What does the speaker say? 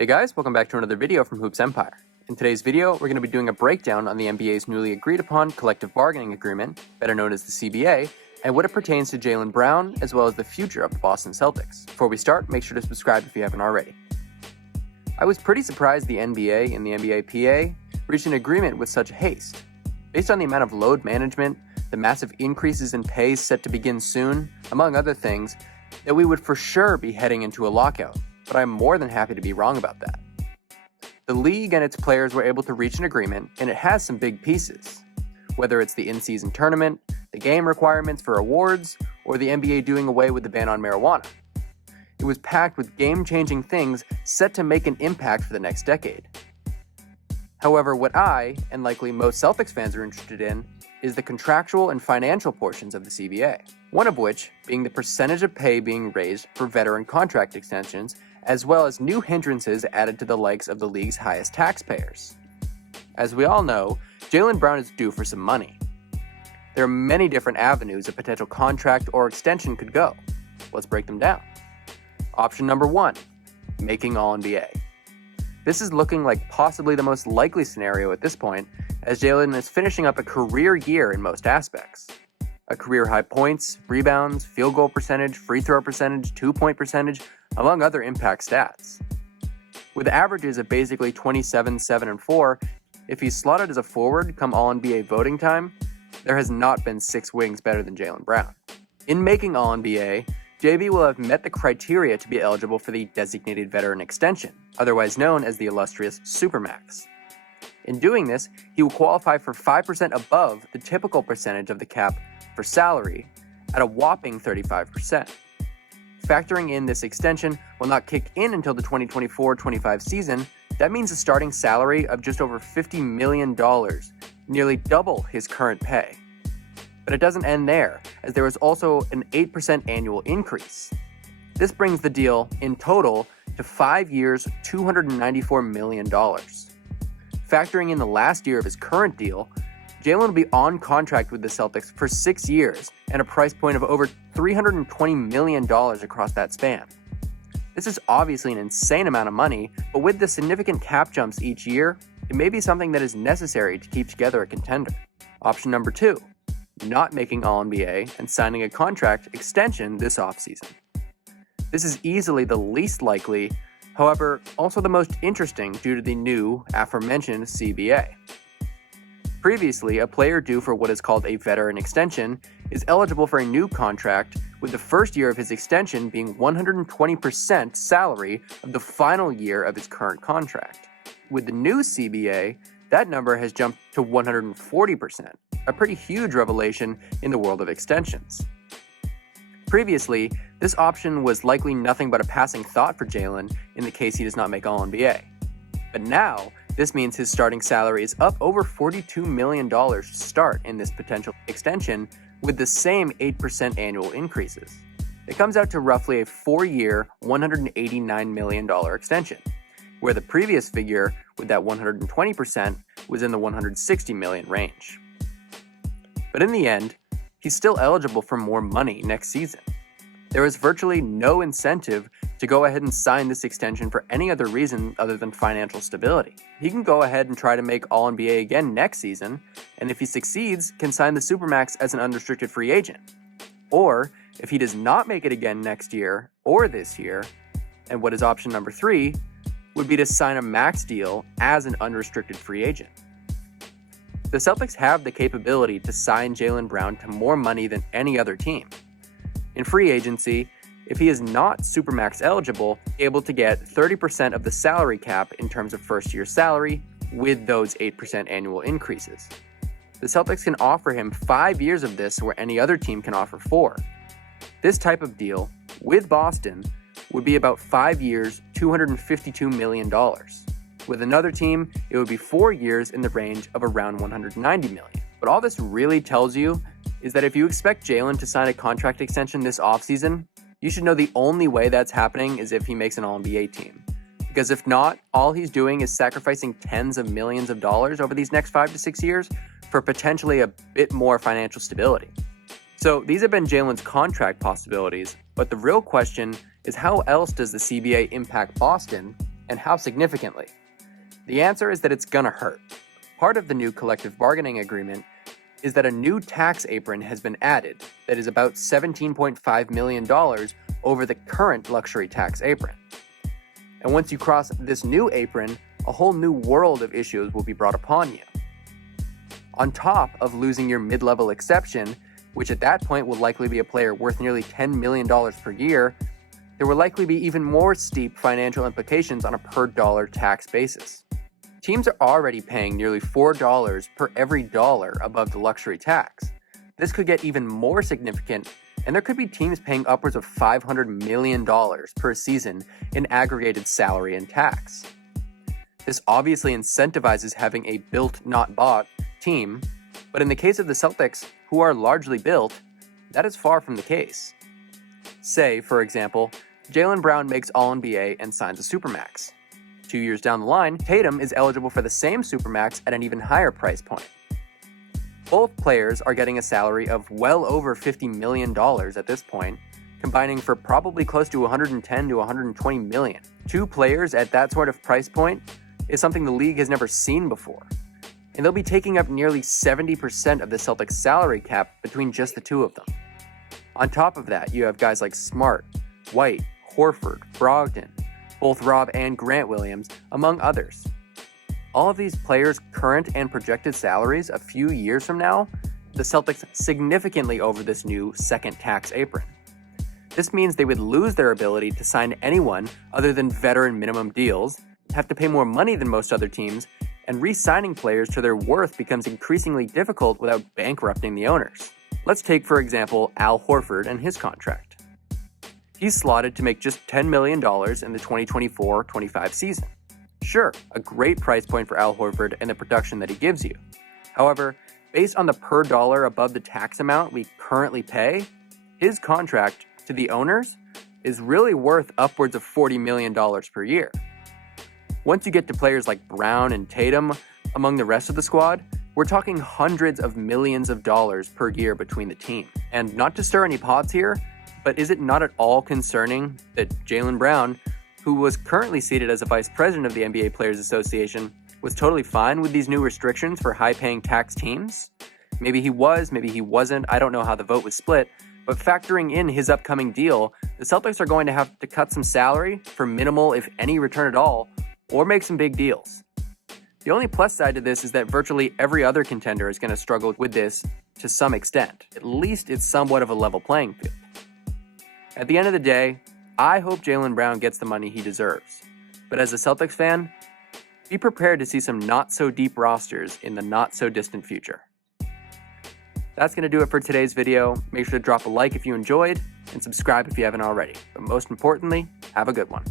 Hey guys, welcome back to another video from Hoops Empire. In today's video, we're going to be doing a breakdown on the NBA's newly agreed upon collective bargaining agreement, better known as the CBA, and what it pertains to Jaylen Brown, as well as the future of the Boston Celtics. Before we start, make sure to subscribe if you haven't already. I was pretty surprised the NBA and the NBA PA reached an agreement with such haste. Based on the amount of load management, the massive increases in pay set to begin soon, among other things, that we would for sure be heading into a lockout. But I'm more than happy to be wrong about that. The league and its players were able to reach an agreement, and it has some big pieces. Whether it's the in-season tournament, the game requirements for awards, or the NBA doing away with the ban on marijuana. It was packed with game-changing things set to make an impact for the next decade. However, what I, and likely most Celtics fans are interested in, is the contractual and financial portions of the CBA. One of which being the percentage of pay being raised for veteran contract extensions, as well as new hindrances added to the likes of the league's highest taxpayers. As we all know, Jaylen Brown is due for some money. There are many different avenues a potential contract or extension could go. Let's break them down. Option number 1, making All-NBA. This is looking like possibly the most likely scenario at this point, as Jaylen is finishing up a career year in most aspects. A career-high points, rebounds, field goal percentage, free throw percentage, two-point percentage, among other impact stats. With averages of basically 27, 7, and 4, if he's slotted as a forward come All-NBA voting time, there has not been 6 wings better than Jaylen Brown. In making All-NBA, JB will have met the criteria to be eligible for the designated veteran extension, otherwise known as the illustrious Supermax. In doing this, he will qualify for 5% above the typical percentage of the cap for salary at a whopping 35%. Factoring in this extension will not kick in until the 2024-25 season. That means a starting salary of just over $50 million, nearly double his current pay. But it doesn't end there, as there is also an 8% annual increase. This brings the deal, in total, to 5 years, $294 million. Factoring in the last year of his current deal, Jaylen will be on contract with the Celtics for 6 years and a price point of over $320 million across that span. This is obviously an insane amount of money, but with the significant cap jumps each year, it may be something that is necessary to keep together a contender. Option number 2, not making All-NBA and signing a contract extension this offseason. This is easily the least likely, however, also the most interesting due to the new, aforementioned CBA. Previously, a player due for what is called a veteran extension is eligible for a new contract, with the first year of his extension being 120% salary of the final year of his current contract. With the new CBA, that number has jumped to 140%, a pretty huge revelation in the world of extensions. Previously, this option was likely nothing but a passing thought for Jaylen in the case he does not make All-NBA. But now, this means his starting salary is up over $42 million to start in this potential extension with the same 8% annual increases. It comes out to roughly a 4-year, $189 million extension, where the previous figure with that 120% was in the $160 million range. But in the end, he's still eligible for more money next season. There is virtually no incentive to go ahead and sign this extension for any other reason other than financial stability. He can go ahead and try to make All-NBA again next season, and if he succeeds, can sign the Supermax as an unrestricted free agent. Or, if he does not make it again next year, or this year, and what is option number 3, would be to sign a max deal as an unrestricted free agent. The Celtics have the capability to sign Jaylen Brown to more money than any other team. In free agency, if he is not Supermax eligible, able to get 30% of the salary cap in terms of first-year salary with those 8% annual increases. The Celtics can offer him 5 years of this where any other team can offer 4. This type of deal, with Boston, would be about 5 years, $252 million. With another team, it would be 4 years in the range of around $190 million. But all this really tells you is that if you expect Jaylen to sign a contract extension this offseason, you should know the only way that's happening is if he makes an All-NBA team. Because if not, all he's doing is sacrificing tens of millions of dollars over these next 5 to 6 years for potentially a bit more financial stability. So these have been Jaylen's contract possibilities, but the real question is how else does the CBA impact Boston and how significantly? The answer is that it's gonna hurt. Part of the new collective bargaining agreement is that a new tax apron has been added that is about $17.5 million over the current luxury tax apron. And once you cross this new apron, a whole new world of issues will be brought upon you. On top of losing your mid-level exception, which at that point will likely be a player worth nearly $10 million per year, there will likely be even more steep financial implications on a per-dollar tax basis. Teams are already paying nearly $4 per every dollar above the luxury tax. This could get even more significant, and there could be teams paying upwards of $500 million per season in aggregated salary and tax. This obviously incentivizes having a built, not bought team, but in the case of the Celtics, who are largely built, that is far from the case. Say, for example, Jaylen Brown makes All-NBA and signs a Supermax. 2 years down the line, Tatum is eligible for the same Supermax at an even higher price point. Both players are getting a salary of well over $50 million at this point, combining for probably close to $110 to $120 million. Two players at that sort of price point is something the league has never seen before, and they'll be taking up nearly 70% of the Celtics' salary cap between just the two of them. On top of that, you have guys like Smart, White, Horford, Brogdon, both Rob and Grant Williams, among others. All of these players' current and projected salaries a few years from now, the Celtics significantly over this new second tax apron. This means they would lose their ability to sign anyone other than veteran minimum deals, have to pay more money than most other teams, and re-signing players to their worth becomes increasingly difficult without bankrupting the owners. Let's take, for example, Al Horford and his contract. He's slotted to make just $10 million in the 2024-25 season. Sure, a great price point for Al Horford and the production that he gives you. However, based on the per dollar above the tax amount we currently pay, his contract to the owners is really worth upwards of $40 million per year. Once you get to players like Brown and Tatum among the rest of the squad, we're talking hundreds of millions of dollars per year between the team. And not to stir any pots here, but is it not at all concerning that Jaylen Brown, who was currently seated as a vice president of the NBA Players Association, was totally fine with these new restrictions for high-paying tax teams? Maybe he was, maybe he wasn't, I don't know how the vote was split, but factoring in his upcoming deal, the Celtics are going to have to cut some salary for minimal, if any, return at all, or make some big deals. The only plus side to this is that virtually every other contender is going to struggle with this to some extent. At least it's somewhat of a level playing field. At the end of the day, I hope Jaylen Brown gets the money he deserves. But as a Celtics fan, be prepared to see some not-so-deep rosters in the not-so-distant future. That's going to do it for today's video. Make sure to drop a like if you enjoyed, and subscribe if you haven't already. But most importantly, have a good one.